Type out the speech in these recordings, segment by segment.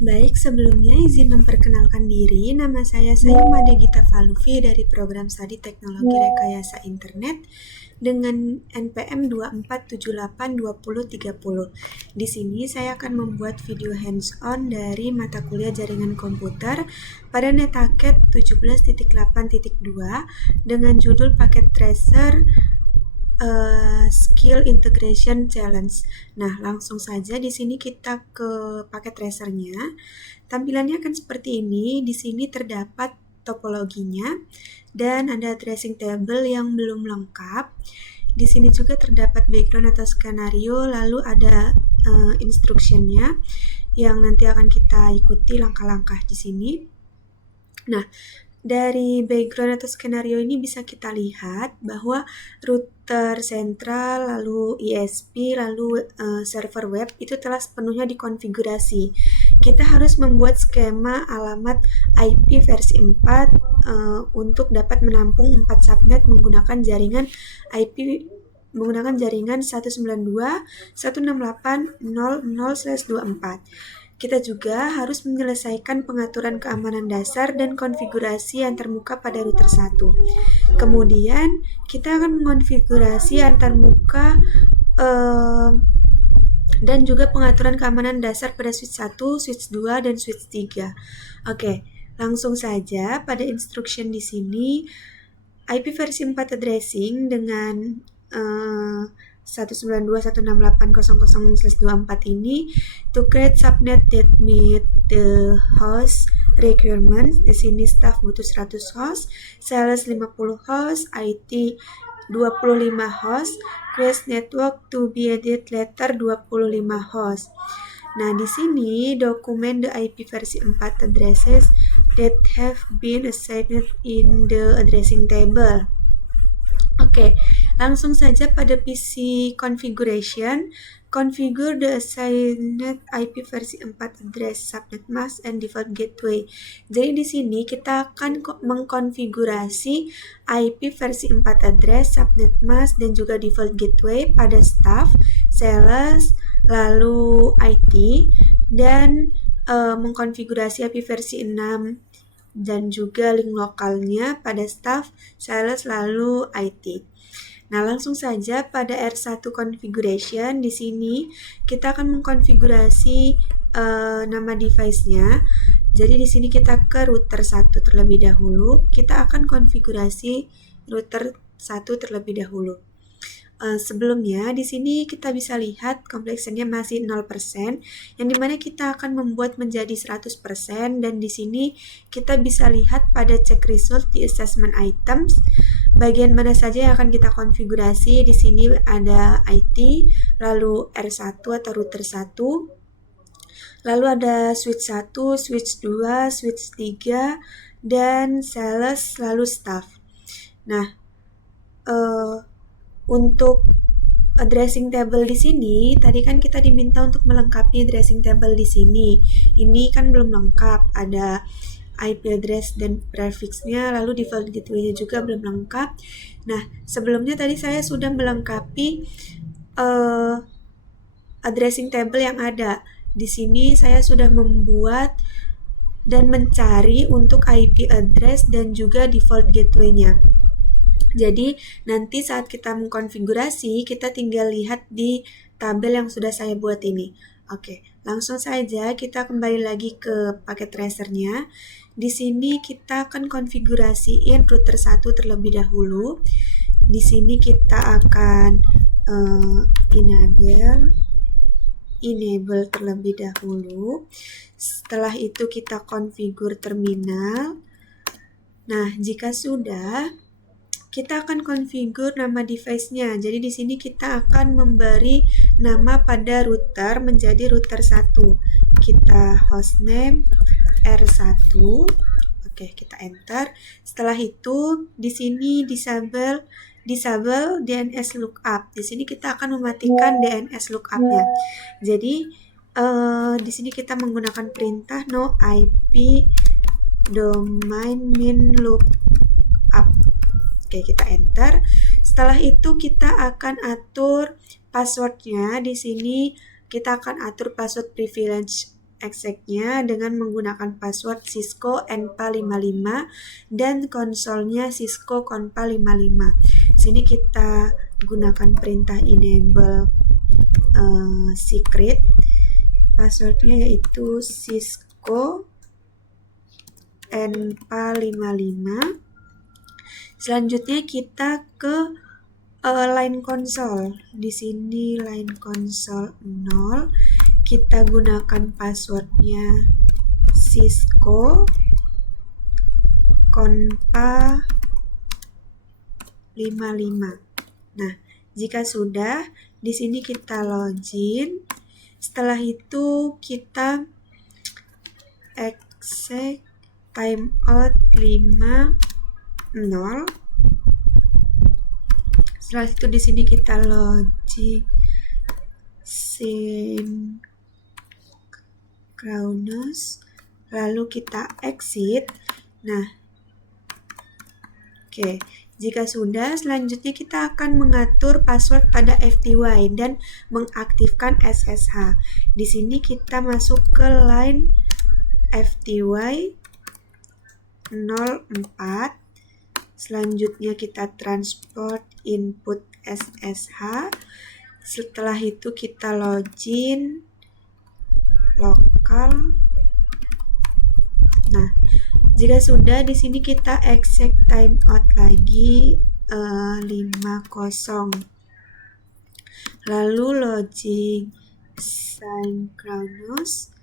Baik, sebelumnya izin memperkenalkan diri. Nama saya Sayumade Gita Faluvi dari Program Studi Teknologi Rekayasa Internet dengan NPM 24782030. Di sini saya akan membuat video hands-on dari mata kuliah jaringan komputer pada Netaket 17.8.2 dengan judul paket tracer Skill Integration Challenge. Nah, langsung saja di sini kita ke paket tracernya. Tampilannya akan seperti ini. Di sini terdapat topologinya dan ada tracing table yang belum lengkap. Di sini juga terdapat background atau skenario, lalu ada instructionnya yang nanti akan kita ikuti langkah-langkah di sini. Nah, dari background atau skenario ini bisa kita lihat bahwa router sentral, lalu ISP, lalu server web itu telah sepenuhnya dikonfigurasi. Kita harus membuat skema alamat IP versi 4 untuk dapat menampung 4 subnet menggunakan jaringan IP menggunakan jaringan 192.168.00/24. Kita juga harus menyelesaikan pengaturan keamanan dasar dan konfigurasi antarmuka pada router 1. Kemudian, kita akan mengonfigurasi antarmuka dan juga pengaturan keamanan dasar pada switch 1, switch 2, dan switch 3. Oke, langsung saja pada instruction di sini, IP versi 4 addressing dengan 192.168.00/24 ini to create subnet that meet the host requirements. Di sini staff butuh 100 host, sales 50 host, IT 25 host, quest network to be added later 25 host. Nah, di sini dokumen the IP versi 4 addresses that have been assigned in the addressing table. Oke, langsung saja pada PC configuration, configure the assigned IP versi 4 address, subnet mask, and default gateway. Jadi di sini kita akan mengkonfigurasi IP versi 4 address, subnet mask, dan juga default gateway pada staff, sales, lalu IT, dan mengkonfigurasi IP versi 6 dan juga link lokalnya pada staff, sales, lalu IT. Nah, langsung saja pada R1 configuration di sini kita akan mengkonfigurasi nama device-nya. Jadi di sini kita ke router 1 terlebih dahulu. Kita akan konfigurasi router 1 terlebih dahulu. Sebelumnya di sini kita bisa lihat complexionnya masih 0%, yang dimana kita akan membuat menjadi 100%, dan di sini kita bisa lihat pada check result di assessment items bagian mana saja yang akan kita konfigurasi. Di sini ada IT, lalu R1 atau router 1, lalu ada switch 1, switch 2, switch 3, dan sales, lalu staff. Nah, untuk addressing table di sini, tadi kan kita diminta untuk melengkapi addressing table di sini. Ini kan belum lengkap, ada IP address dan prefixnya, lalu default gateway-nya juga belum lengkap. Nah, sebelumnya tadi saya sudah melengkapi addressing table yang ada. Di sini saya sudah membuat dan mencari untuk IP address dan juga default gateway-nya. Jadi nanti saat kita mengkonfigurasi, kita tinggal lihat di tabel yang sudah saya buat ini. Oke, langsung saja kita kembali lagi ke paket tracernya. Di sini kita akan konfigurasiin router 1 terlebih dahulu. Di sini kita akan enable terlebih dahulu. Setelah itu kita configure terminal. Nah, jika sudah, kita akan configure nama device-nya. Jadi di sini kita akan memberi nama pada router menjadi router 1. Kita hostname R1. Oke, kita enter. Setelah itu di sini disable DNS lookup. Di sini kita akan mematikan DNS lookup-nya. Jadi di sini kita menggunakan perintah no IP domain min lookup. Oke, kita enter. Setelah itu kita akan atur passwordnya. Di sini kita akan atur password privilege execnya dengan menggunakan password Cisco NPA55 dan konsolnya Cisco Conpa55. Sini kita gunakan perintah enable secret. Passwordnya yaitu Cisco NPA55. Selanjutnya kita ke line console. Di sini line console 0. Kita gunakan passwordnya Cisco Conpa 55. Nah, jika sudah, di sini kita login. Setelah itu kita exec timeout 50. Setelah itu di sini kita login synchronous, lalu kita exit. Nah, oke. Jika sudah, selanjutnya kita akan mengatur password pada FTY dan mengaktifkan SSH. Di sini kita masuk ke line FTY 04. Selanjutnya kita transport input SSH. Setelah itu kita login lokal. Nah, jika sudah, di sini kita exec timeout lagi 50. Lalu login synchronous.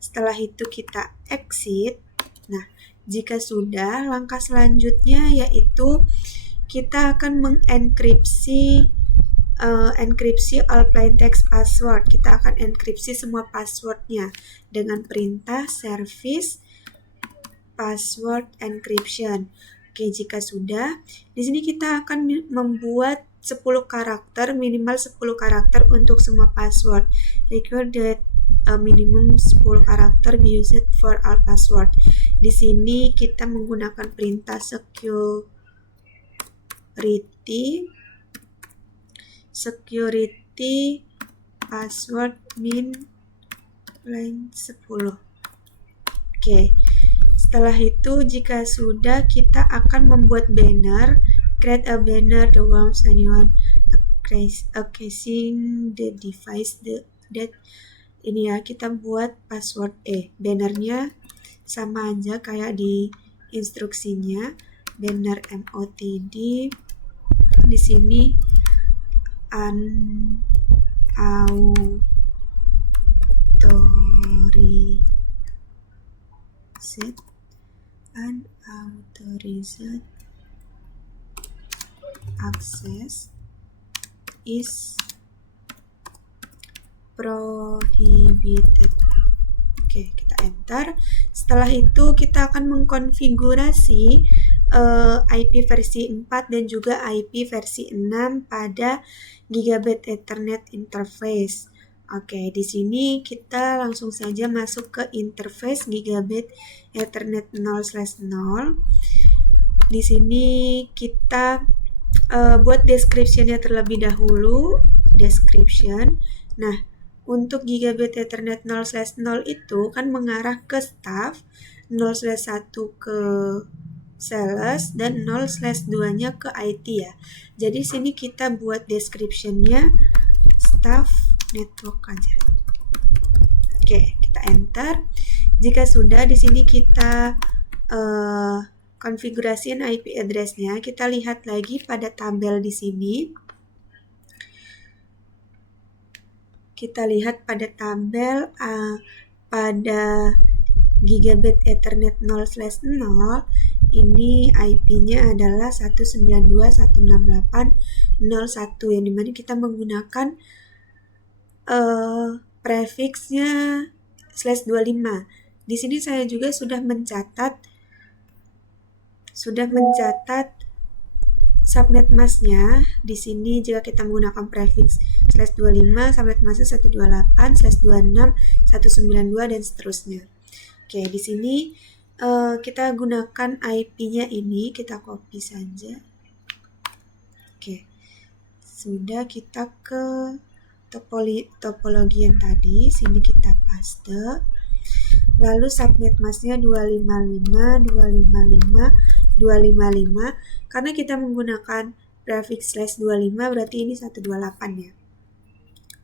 Setelah itu kita exit. Nah, jika sudah, langkah selanjutnya yaitu kita akan mengenkripsi all plaintext password. Kita akan enkripsi semua passwordnya dengan perintah service password encryption. Oke, jika sudah, di sini kita akan membuat 10 karakter, minimal 10 karakter untuk semua password. Require that minimum 10 karakter be used for all password. Di sini kita menggunakan perintah security password min line 10. Oke. Setelah itu, jika sudah, kita akan membuat banner. Create a banner that warns anyone accessing the device that ini ya, kita buat password bannernya sama aja kayak di instruksinya, banner MOTD. Di sini unauthorized access is prohibited. Oke, kita enter. Setelah itu kita akan mengkonfigurasi IP versi 4 dan juga IP versi 6 pada Gigabit Ethernet interface. Oke, di sini kita langsung saja masuk ke interface Gigabit Ethernet 0/0. Di sini kita buat description-nya terlebih dahulu. Description. Nah, untuk Gigabit Ethernet 0/0 itu kan mengarah ke staff, 0/1 ke sales, dan 0/2-nya ke IT ya. Jadi sini kita buat description-nya staff network aja. Oke, kita enter. Jika sudah, di sini kita konfigurasiin IP address-nya. Kita lihat lagi pada tabel di sini. Kita lihat pada tabel pada Gigabit Ethernet 0/0 ini IP-nya adalah 192.168.0.1 yang dimana kita menggunakan prefixnya /25. Di sini saya juga sudah mencatat subnet masknya. Di sini jika kita menggunakan prefix /25, subnet masknya 128/26/192 dan seterusnya. Oke, di sini kita gunakan IP-nya ini, kita copy saja. Oke, sudah, kita ke topologi yang tadi, sini kita paste. Lalu subnet masknya 255, karena kita menggunakan prefix slash 25 berarti ini 128 ya.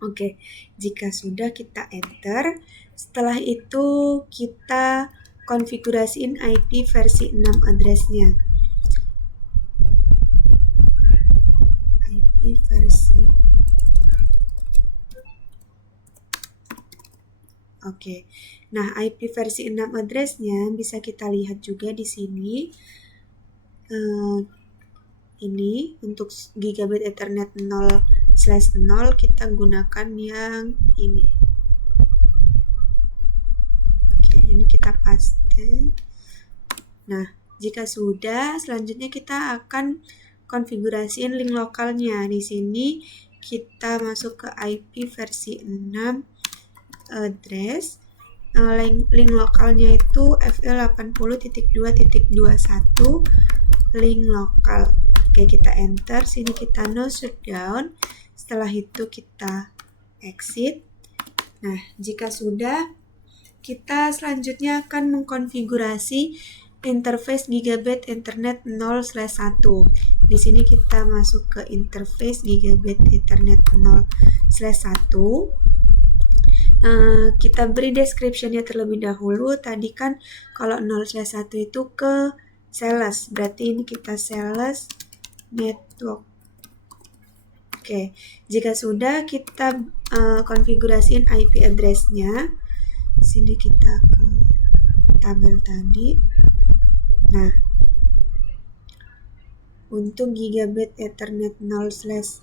Oke, jika sudah kita enter, setelah itu kita konfigurasiin IP versi 6 addressnya. IP versi. Oke. Nah, IP versi 6 addressnya bisa kita lihat juga di sini. Ini untuk gigabit Ethernet 0/0 kita gunakan yang ini. Oke, ini kita paste. Nah, jika sudah, selanjutnya kita akan konfigurasiin link lokalnya. Di sini kita masuk ke IP versi 6 address. Link lokalnya itu FL80.2.21 link lokal. Oke, kita enter. Sini kita no shutdown. Setelah itu kita exit. Nah, jika sudah, kita selanjutnya akan mengkonfigurasi interface gigabit Ethernet 0/1. Di sini kita masuk ke interface gigabit Ethernet 0/1. Kita beri description-nya terlebih dahulu. Tadi kan kalau 0/1 itu ke sales, berarti ini kita sales network. Oke, jika sudah kita konfigurasiin IP address-nya. Sini kita ke tabel tadi. Nah, untuk gigabit Ethernet 0/1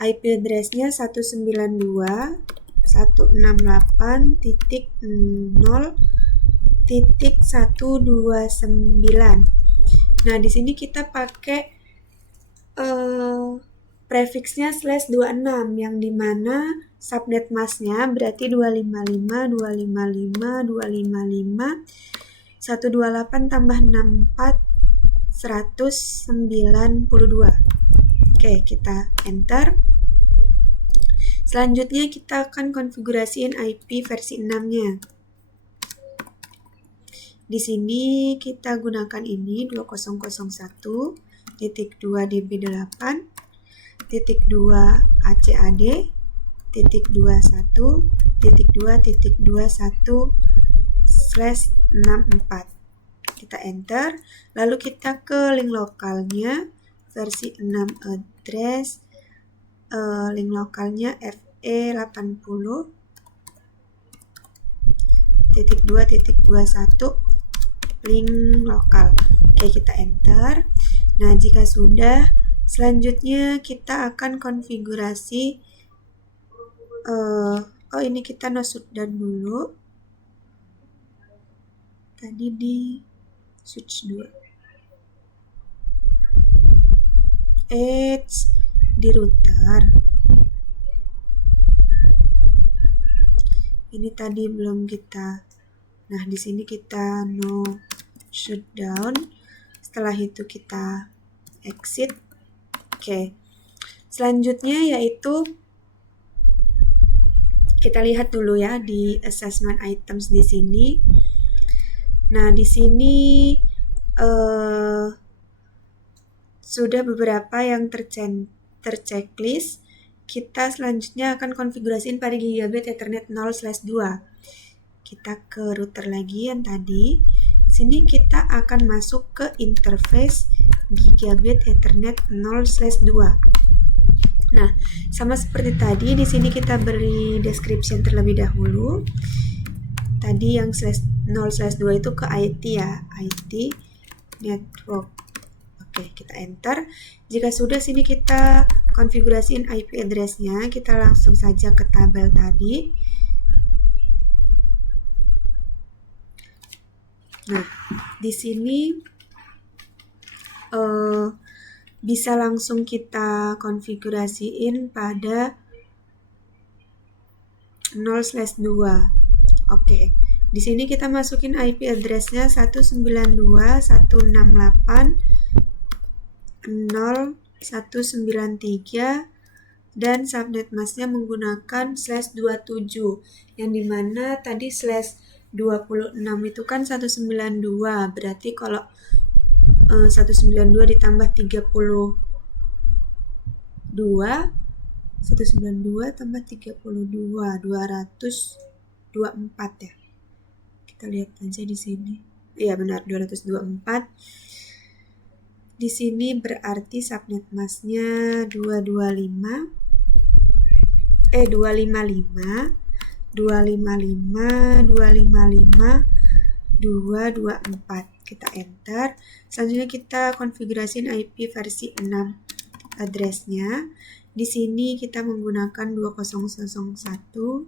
IP address-nya 192.168.0.129. Nah, di sini kita pakai prefixnya /26 yang dimana subnet masknya berarti 255, 128 tambah 64, 192. Oke, kita enter. Selanjutnya kita akan konfigurasiin IP versi 6-nya. Di sini kita gunakan ini 2001.2db8, .2 ACAD, .21.2.21/64. Kita enter, lalu kita ke link lokalnya versi 6 address, link lokalnya FE80.2.21 link lokal. Oke, kita enter. Nah, jika sudah, selanjutnya kita akan konfigurasi ini kita no shutdown dulu. Tadi di switch 2. Di router. Ini tadi belum kita. Nah, di sini kita no shutdown. Setelah itu kita exit. Oke. Selanjutnya yaitu kita lihat dulu ya di assessment items di sini. Nah, di sini sudah beberapa yang terchecklist. Kita selanjutnya akan konfigurasiin pada gigabit Ethernet 0/2. Kita ke router lagi yang tadi. Sini kita akan masuk ke interface gigabit Ethernet 0/2. Nah, sama seperti tadi, di sini kita beri description terlebih dahulu. Tadi yang 0/2 itu ke IT ya, IT network. Oke, kita enter. Jika sudah, sini kita konfigurasiin IP address-nya. Kita langsung saja ke tabel tadi. Nah, di sini bisa langsung kita konfigurasiin pada 0/2. Oke, di sini kita masukin IP address-nya 192.168.0.193 dan subnet masknya menggunakan /27, yang dimana tadi /26 itu kan 192, berarti kalau 192 ditambah 32, 192 tambah 32, 224 ya. Kita lihat aja di sini. Iya benar, 224. Di sini berarti subnet masknya 255, 255, 255, 255, 224. Kita enter. Selanjutnya kita konfigurasiin IP versi 6 addressnya. Di sini kita menggunakan 2001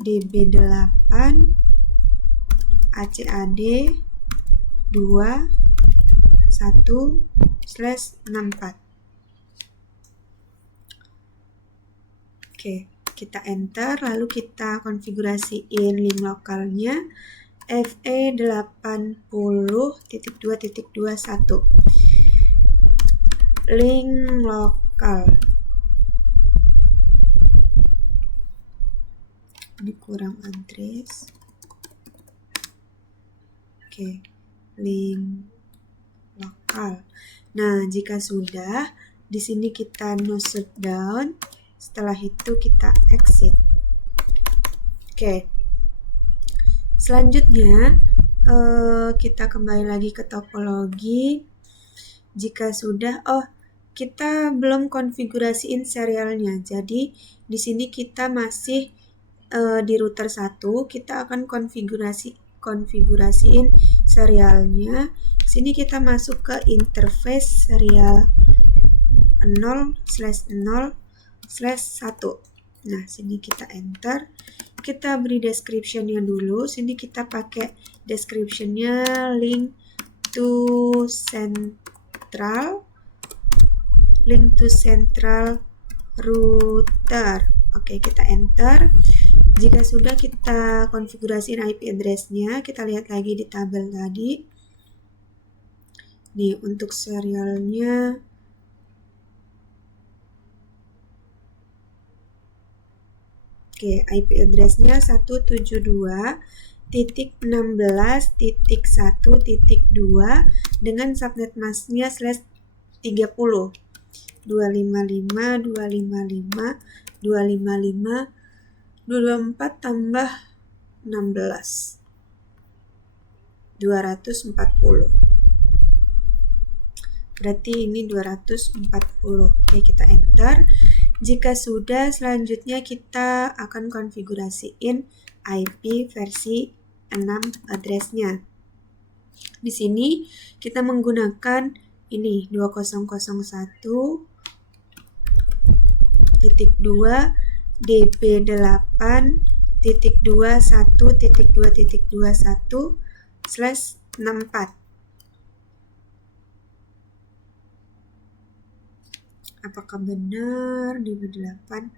DB8 ACAD 21/64. Oke, kita enter, lalu kita konfigurasiin link lokalnya FE80.2.21. Link lokal. Ini kurang address. Oke, link lokal. Nah, jika sudah, di sini kita no shutdown. Setelah itu kita exit. Oke. Selanjutnya kita kembali lagi ke topologi. Jika sudah, kita belum konfigurasiin serialnya. Jadi di sini kita masih di router 1, kita akan konfigurasiin serialnya. Sini kita masuk ke interface serial 0/0/1. Nah, sini kita enter. Kita beri description-nya dulu. Sini kita pakai description-nya link to central router. Oke, kita enter. Jika sudah, kita konfigurasiin IP address-nya. Kita lihat lagi di tabel tadi. Nih, untuk serialnya IP address-nya 172.16.1.2 dengan subnet masknya /30. 255, 255, 255, 224 tambah 16. 240. Berarti ini 240. Oke, kita enter. Jika sudah, selanjutnya kita akan konfigurasiin IP versi 6 address-nya. Di sini kita menggunakan ini 20.1.2 DB8.21.2.21/64. Apakah benar DB8?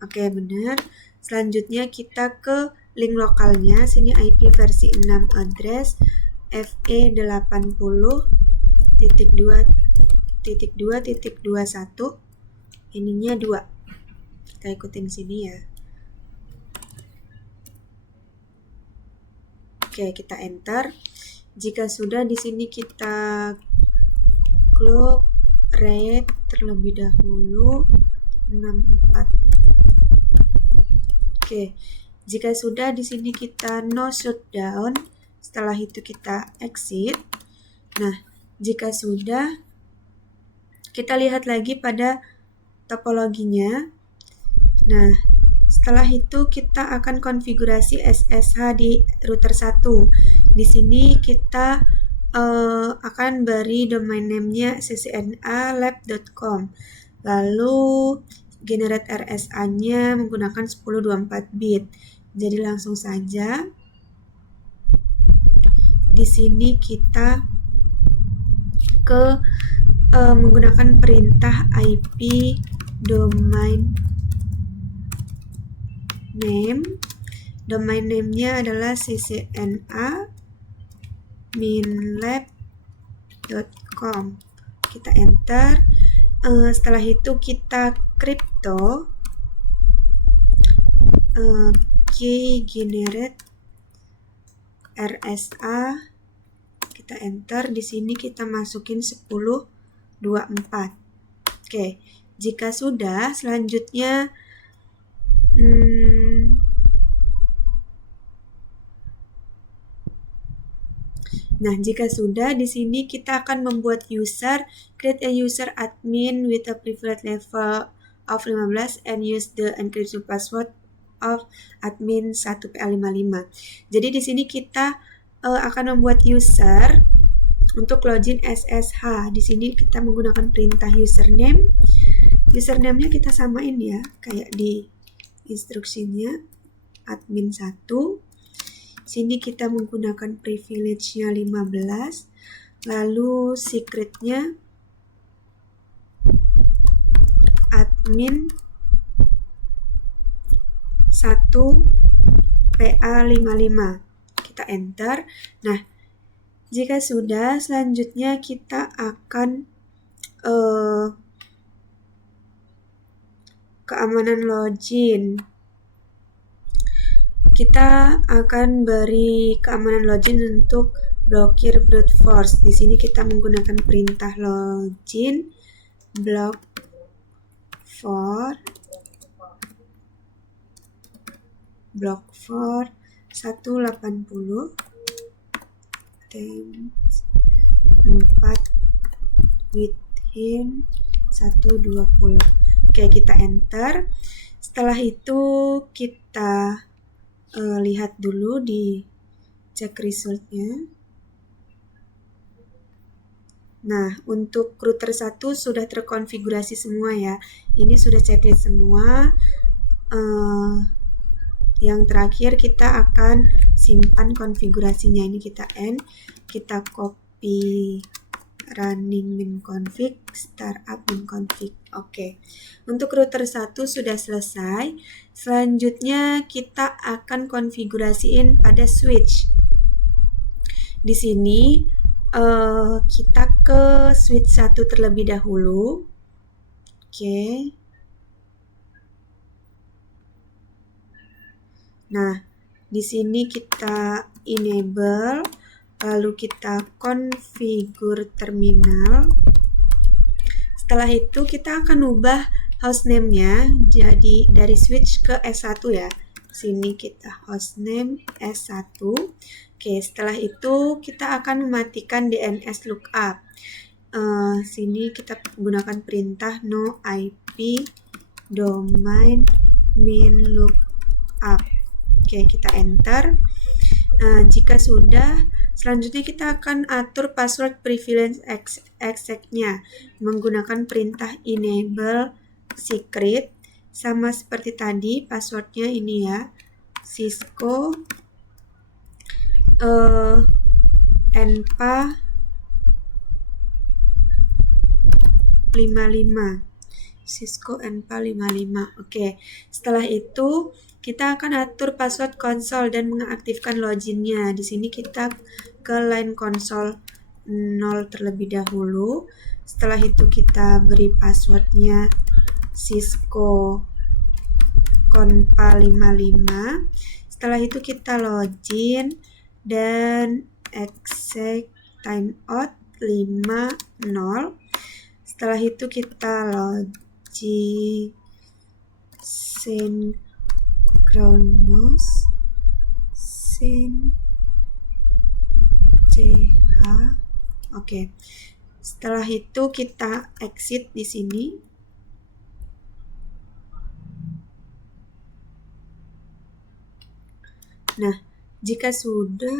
Oke, benar. Selanjutnya kita ke link lokalnya. Sini IP versi 6 address FE80.2.2.21. Ininya 2. Kita ikutin sini ya. Oke, kita enter. Jika sudah, di sini kita clock rate terlebih dahulu 64. Oke, jika sudah, di sini kita no shutdown. Setelah itu kita exit. Nah, jika sudah, kita lihat lagi pada topologinya. Nah, setelah itu kita akan konfigurasi SSH di router 1. Di sini kita akan beri domain name-nya ccnalab.com. Lalu generate RSA-nya menggunakan 1024 bit. Jadi langsung saja. Di sini kita menggunakan perintah IP domain name. Domain name-nya adalah ccna-minlab.com. Kita enter. Setelah itu kita crypto key generate RSA, kita enter. Di sini kita masukin 1024. Oke, jika sudah, selanjutnya nah, jika sudah, di sini kita akan membuat user, create a user admin with a privilege level of 15 and use the encryption password of admin 1PA55. Jadi di sini kita akan membuat user untuk login SSH. Di sini kita menggunakan perintah username. Username-nya kita samain ya, kayak di instruksinya admin 1. Sini kita menggunakan privilege-nya 15, lalu secret-nya admin 1PA55. Kita enter. Nah, jika sudah, selanjutnya kita akan keamanan login. Kita akan beri keamanan login untuk blokir brute force. Di sini kita menggunakan perintah login block for 180 times 4 within 120. Oke, kita enter. Setelah itu kita lihat dulu di cek resultnya. Nah, untuk router 1 sudah terkonfigurasi semua ya. Ini sudah checklist semua. Yang terakhir kita akan simpan konfigurasinya. Ini kita end, kita copy running min config, startup min config. Oke. Untuk router 1 sudah selesai. Selanjutnya kita akan konfigurasiin pada switch. Di sini kita ke switch 1 terlebih dahulu. Oke. Nah, di sini kita enable, lalu kita configure terminal. Setelah itu kita akan ubah hostname-nya jadi dari switch ke S1 ya. Sini kita hostname S1. Oke, setelah itu kita akan mematikan DNS lookup. Sini kita gunakan perintah no IP domain min lookup. Oke, kita enter. Jika sudah, selanjutnya kita akan atur password privilege exact-nya menggunakan perintah enable secret. Sama seperti tadi, passwordnya ini ya, Cisco enpa 55. Cisco enpa 55. Oke, setelah itu kita akan atur password konsol dan mengaktifkan loginnya. Di sini kita ke line konsol 0 terlebih dahulu. Setelah itu kita beri passwordnya Cisco enpa 55. Setelah itu kita login dan exec timeout 50. Setelah itu kita login synchronous Oke. Setelah itu kita exit di sini. Nah, jika sudah,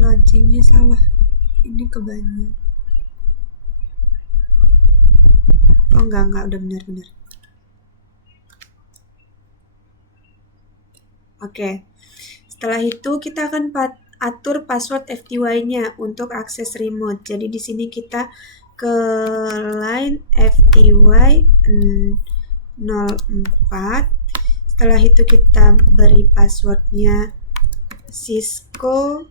launchingnya salah. Ini kebanyakan. Enggak, udah benar. Oke. Setelah itu kita akan atur password FTY-nya untuk akses remote. Jadi di sini kita ke line FTY 04. Setelah itu kita beri passwordnya Cisco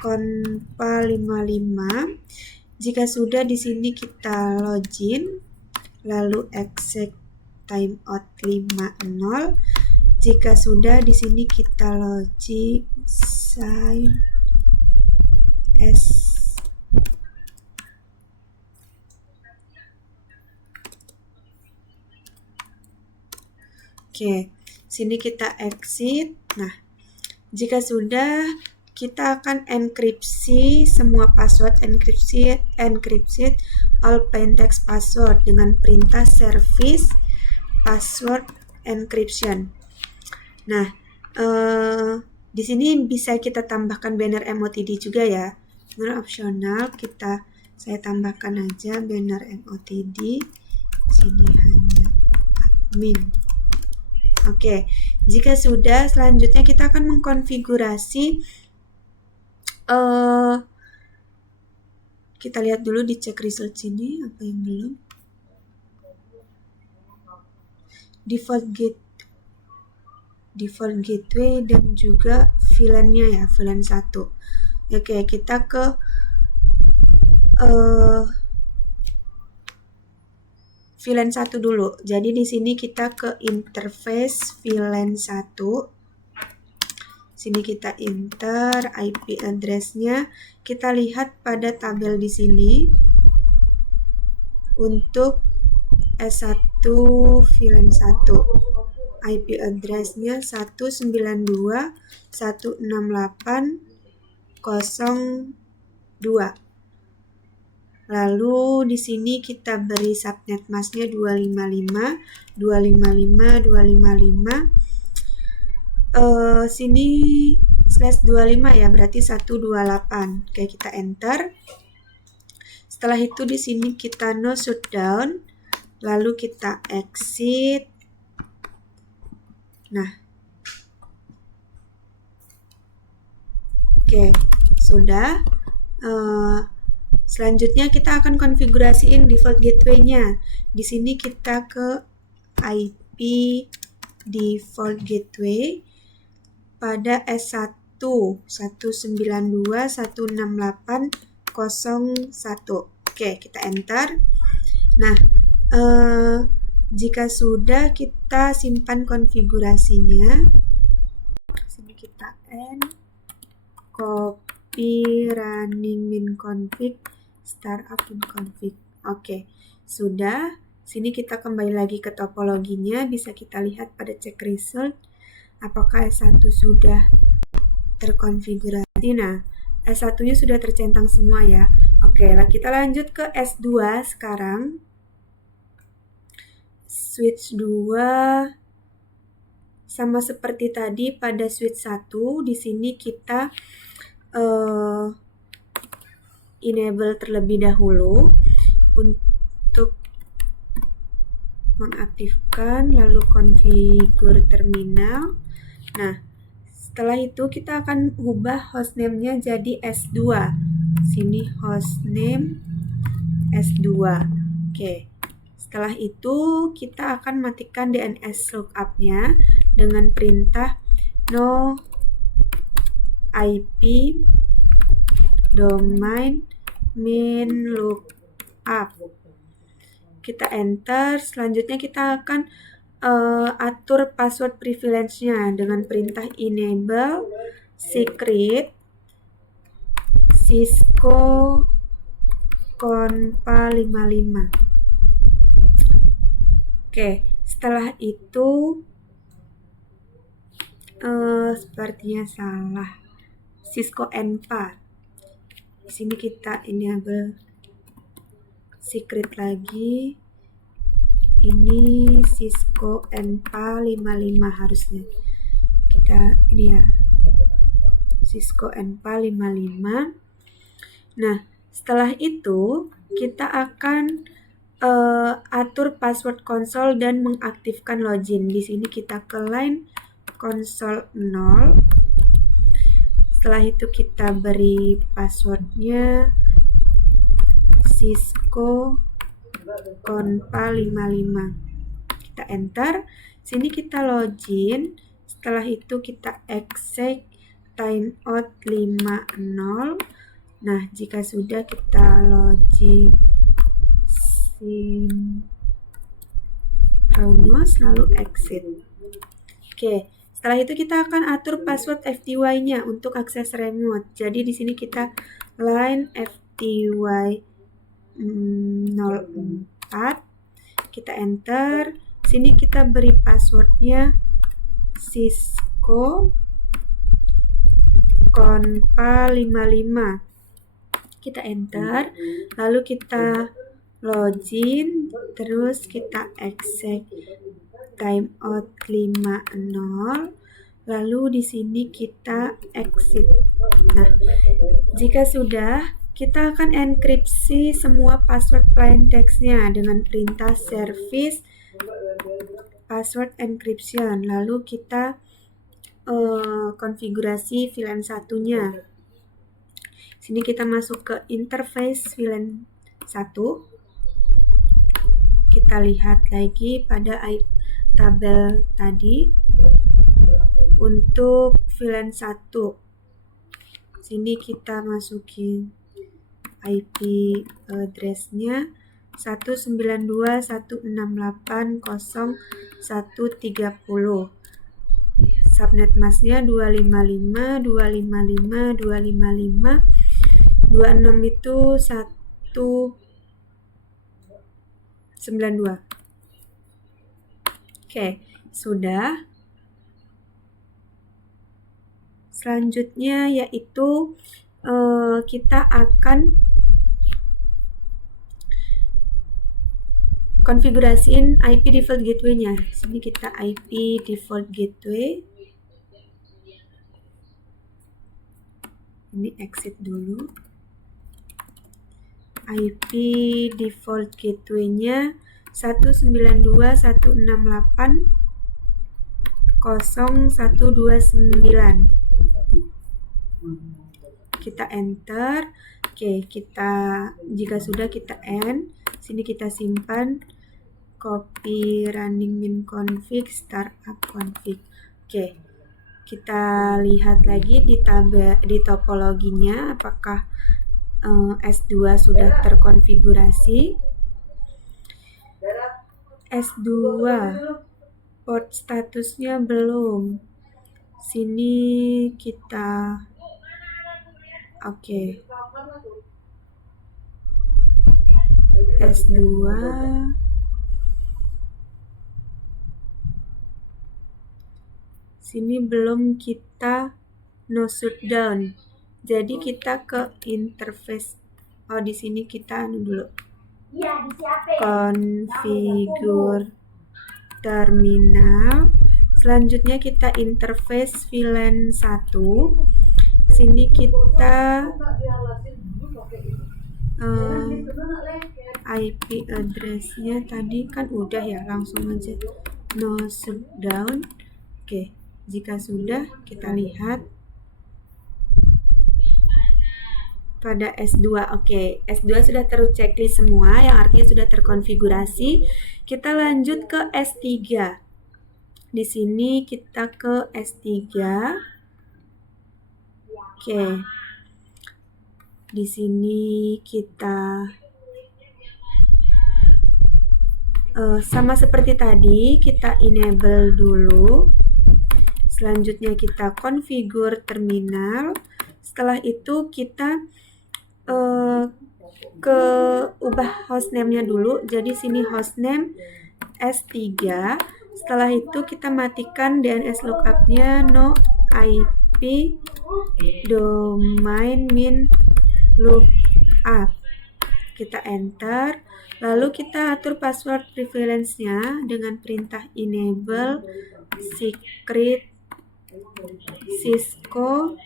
enpa 55. Jika sudah, di sini kita login, lalu exec timeout 50. Jika sudah, di sini kita login sign as Oke, sini kita exit. Nah, jika sudah, kita akan enkripsi semua password, encrypted all plaintext password dengan perintah service password encryption. Nah, di sini bisa kita tambahkan banner MOTD juga ya. Sebenarnya opsional, saya tambahkan aja banner MOTD. Sini hanya admin. Oke, jika sudah, selanjutnya kita akan mengkonfigurasi. Kita lihat dulu di check result sini apa yang belum. Default gateway dan juga VLAN-nya ya, VLAN 1. Oke, kita ke VLAN 1 dulu. Jadi di sini kita ke interface VLAN 1. Sini kita enter IP address-nya. Kita lihat pada tabel di sini. Untuk S1 VLAN 1. IP address-nya 192.168.02. Lalu di sini kita beri subnet masknya 255, sini /25 ya, berarti 128. Oke, kita enter. Setelah itu di sini kita no shutdown, lalu kita exit. Nah, oke, sudah. Selanjutnya kita akan konfigurasiin default gateway-nya. Di sini kita ke IP default gateway pada S1 192.168.01. Oke, kita enter. Nah, jika sudah, kita simpan konfigurasinya. Sini kita end, copy running min config, startup min config. Oke, sudah. Sini kita kembali lagi ke topologinya. Bisa kita lihat pada check result apakah S1 sudah terkonfigurasi. Nah, S1-nya sudah tercentang semua ya. Oke, kita lanjut ke S2 sekarang. Switch 2 sama seperti tadi pada switch 1, di sini kita enable terlebih dahulu untuk mengaktifkan, lalu configure terminal. Nah, setelah itu kita akan ubah hostname-nya jadi S2. Sini hostname S2. Oke. Setelah itu kita akan matikan DNS lookup-nya dengan perintah no IP domain min lookup. Kita enter. Selanjutnya kita akan atur password privilege-nya dengan perintah enable secret Cisco Conpa 55. Oke, setelah itu sepertinya salah. Cisco Enpa. Di sini kita enable secret lagi. Ini Cisco Enpa 55 harusnya. Kita ini ya. Cisco Enpa 55. Nah, setelah itu kita akan atur password konsol dan mengaktifkan login. Di sini kita ke line konsol 0. Setelah itu kita beri passwordnya Cisco Conpa 55. Kita enter. Sini kita login. Setelah itu kita exec timeout 50. Nah, jika sudah kita login synchronous lalu exit. Oke, setelah itu kita akan atur password FTY-nya untuk akses remote. Jadi di sini kita line FTY 04, kita enter. Sini kita beri passwordnya Cisco Conpa 55. Kita enter, lalu kita login, terus kita exit timeout 50, lalu di sini kita exit. Nah, jika sudah, kita akan enkripsi semua password plain text-nya dengan perintah service password encryption. Lalu kita konfigurasi VLAN 1-nya. Sini kita masuk ke interface VLAN 1. Kita lihat lagi pada tabel tadi untuk VLAN 1. Sini kita masukin IP address-nya 192.168.0130. Subnet masknya 255, 255, 255, 26 itu 192. Oke, sudah. Selanjutnya yaitu kita akan konfigurasiin IP default gateway-nya. Sini kita IP default gateway. Ini exit dulu. IP default gateway-nya 192.168.0129. Kita enter. Oke, kita jika sudah kita end. Sini kita simpan, copy running min config startup config. Oke, kita lihat lagi di topologinya apakah S2 sudah terkonfigurasi. S2 port statusnya belum. Sini kita S2 sini belum kita no shutdown. Jadi kita ke interface. Di sini kita dulu. Configure terminal. Selanjutnya kita interface VLAN 1. Sini kita IP address-nya tadi kan udah ya, langsung aja no shutdown. Oke, jika sudah kita lihat pada S2. Oke, S2 sudah terchecklist semua, yang artinya sudah terkonfigurasi. Kita lanjut ke S3. Di sini kita ke S3. Oke. Di sini kita sama seperti tadi, kita enable dulu. Selanjutnya kita configure terminal. Setelah itu kita ke ubah hostname-nya dulu. Jadi sini hostname S3. Setelah itu kita matikan DNS lookup-nya no IP domain min lookup. Kita enter. Lalu kita atur password preference-nya dengan perintah enable secret Cisco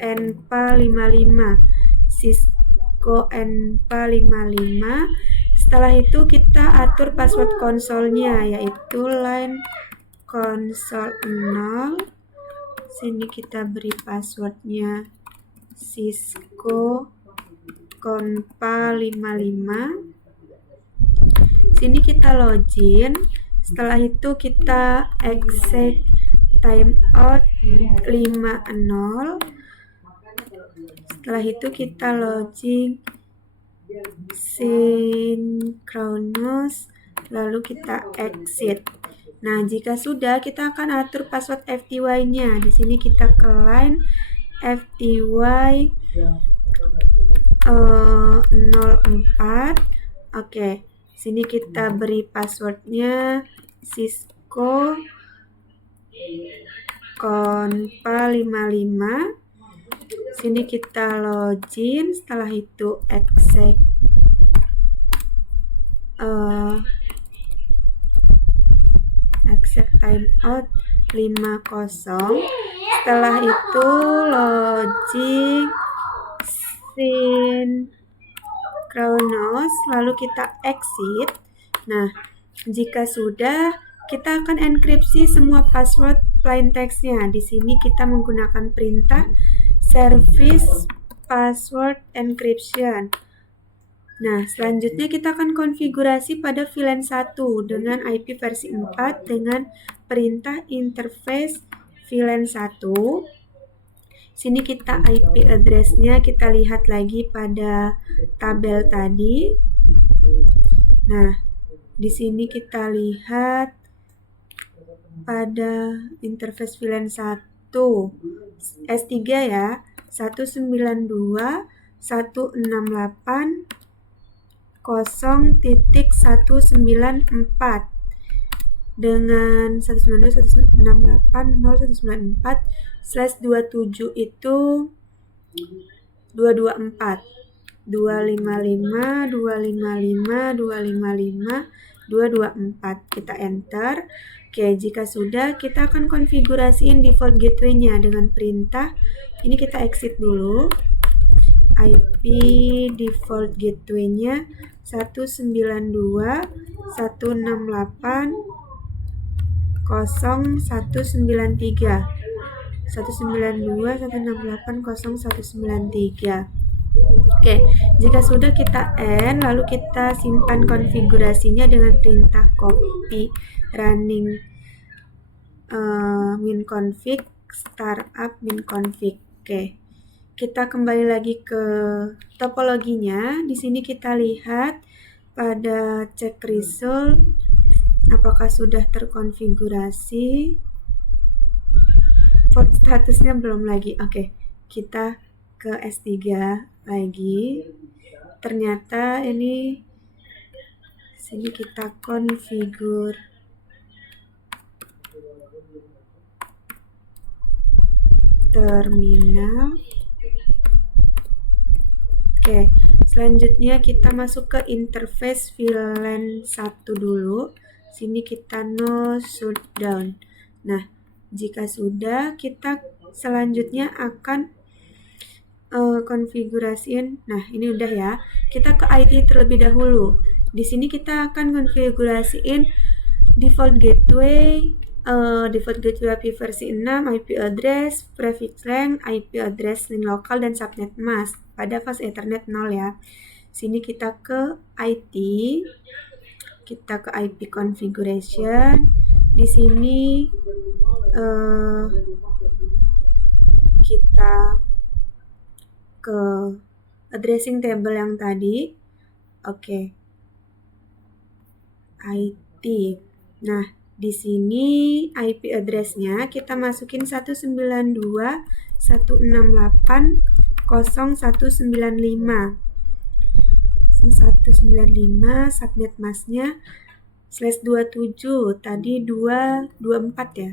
Enpa 55. Cisco Enpa 55. Setelah itu kita atur password konsolnya, yaitu line console 0. Sini kita beri passwordnya Cisco Conpa 55. Sini kita login. Setelah itu kita exit timeout 50. Setelah itu kita login synchronous, lalu kita exit. Nah, jika sudah, kita akan atur password FTY-nya. Di sini kita ke line FTY 04. Oke, sini kita beri passwordnya Cisco Conpa 55. Sini kita login, setelah itu exit timeout 50. Setelah itu login synchronous, lalu kita exit. Nah, jika sudah, kita akan enkripsi semua password plain text-nya. Di sini kita menggunakan perintah service password encryption. Nah, selanjutnya kita akan konfigurasi pada VLAN 1 dengan IP versi 4 dengan perintah interface VLAN 1. Sini kita IP address-nya kita lihat lagi pada tabel tadi. Nah, di sini kita lihat pada interface VLAN 1 S3 ya, 192.168.0.194 dengan 192.168.0.194/27 itu 224 255 255 255 224. Kita enter. Oke, jika sudah, kita akan konfigurasiin default gateway-nya dengan perintah. Ini kita exit dulu. IP default gateway-nya 192.168.0.193. 192.168.0.193. Oke, jika sudah kita end, lalu kita simpan konfigurasinya dengan perintah copy running minconfig startup minconfig. Oke, kita kembali lagi ke topologinya. Di sini kita lihat pada cek result apakah sudah terkonfigurasi. Port statusnya belum lagi. Oke, kita ke S3 lagi. Ternyata ini sini kita configure terminal. Oke, selanjutnya kita masuk ke interface VLAN 1 dulu. Sini kita no shutdown. Nah, jika sudah, kita selanjutnya akan konfigurasiin. Nah, ini udah ya. Kita ke IT terlebih dahulu. Di sini kita akan konfigurasiin default gateway IP versi 6, IP address, prefix length, IP address link lokal, dan subnet mask pada fast Ethernet 0 ya. Sini kita ke IT, kita ke IP configuration. Di sini kita ke addressing table yang tadi. Oke. IT. Nah, di sini IP address-nya kita masukin 192.168.0.195. 195, subnet mask-nya /27. Tadi 224 ya.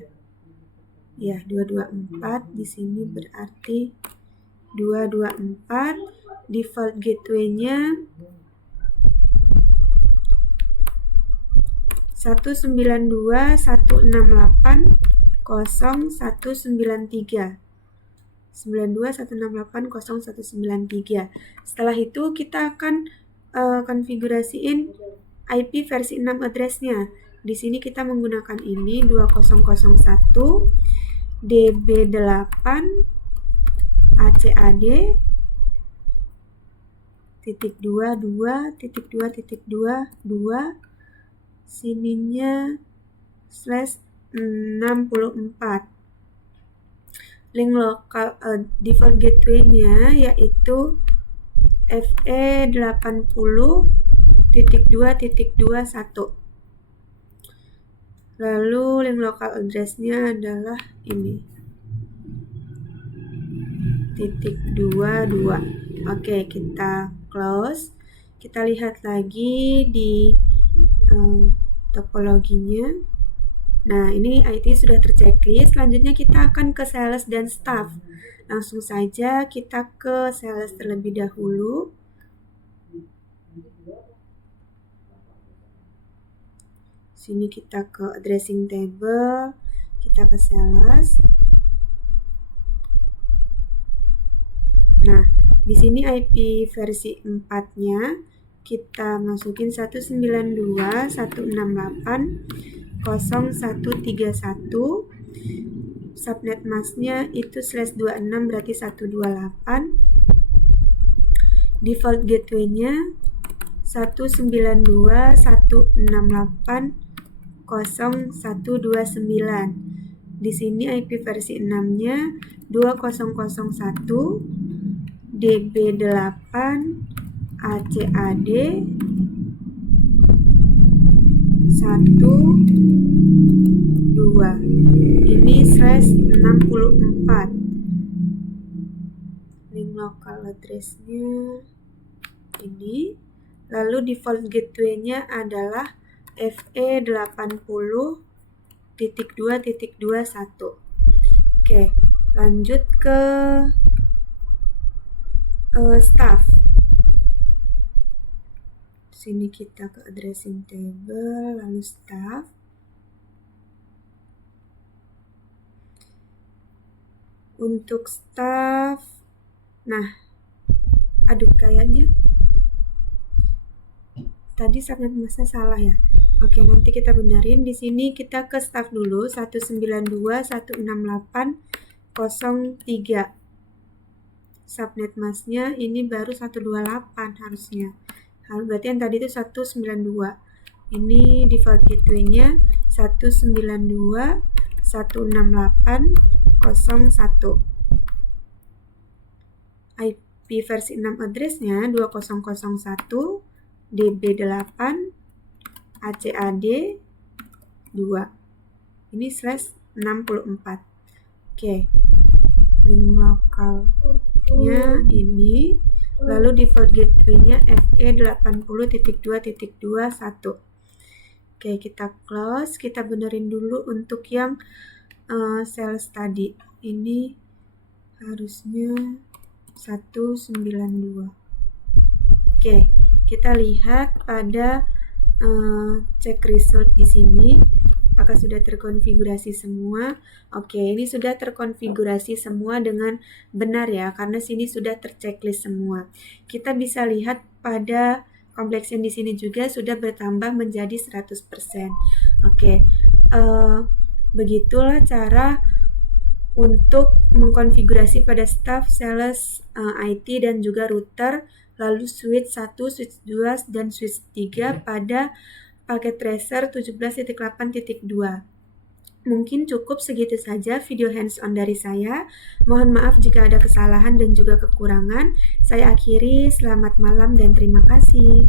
Ya, 224 di sini berarti 224. Default gateway-nya 192.168.0.193. 192.168.0.193. Setelah itu kita akan konfigurasiin IP versi 6 address-nya. Di sini kita menggunakan ini 2001 DB8 ACAD .2.2.2.2 sininya /64. link lokal default gateway-nya yaitu FE80.2.21. Lalu link local address-nya adalah ini, .22. Oke, kita close. Kita lihat lagi di topologinya. Nah, ini IT sudah terchecklist. Selanjutnya kita akan ke sales dan staff. Langsung saja kita ke sales terlebih dahulu. Sini kita ke addressing table, kita ke sales. Nah, di sini IP versi 4-nya kita masukin 192.168.0131. Subnet masknya itu /26 berarti 128. Default gateway-nya 192.168.0129. Di sini IP versi 6-nya 2001 DB8 ACAD 12. Ini /64. Link local address-nya ini. Lalu default gateway-nya adalah FE80.2.21. Oke, lanjut ke staff. Sini kita ke addressing table, lalu staff. Untuk staff, nah, aduh kayaknya tadi subnet masknya salah ya. Oke, nanti kita benerin. Di sini kita ke staff dulu, 192.168.03. Subnet masknya ini baru 128 harusnya. Berarti yang tadi itu 192. Ini default gateway-nya 192.168.01. IP versi 6 address-nya 2001 DB8 ACAD 2. Ini /64. Oke. Link lokalnya ini. Lalu default gateway-nya FE80.2.21. Oke, kita close. Kita benerin dulu untuk yang sales tadi. Ini harusnya 192. Oke, kita lihat pada cek result di sini. Apakah sudah terkonfigurasi semua? Oke, ini sudah terkonfigurasi semua dengan benar ya, karena sini sudah terchecklist semua. Kita bisa lihat pada complexion di sini juga sudah bertambah menjadi 100%. Oke, begitulah cara untuk mengkonfigurasi pada staff, sales, IT dan juga router, lalu switch 1, switch 2, dan switch 3 pada paket tracer 17.8.2. Mungkin cukup segitu saja video hands-on dari saya. Mohon maaf jika ada kesalahan dan juga kekurangan. Saya akhiri, selamat malam dan terima kasih.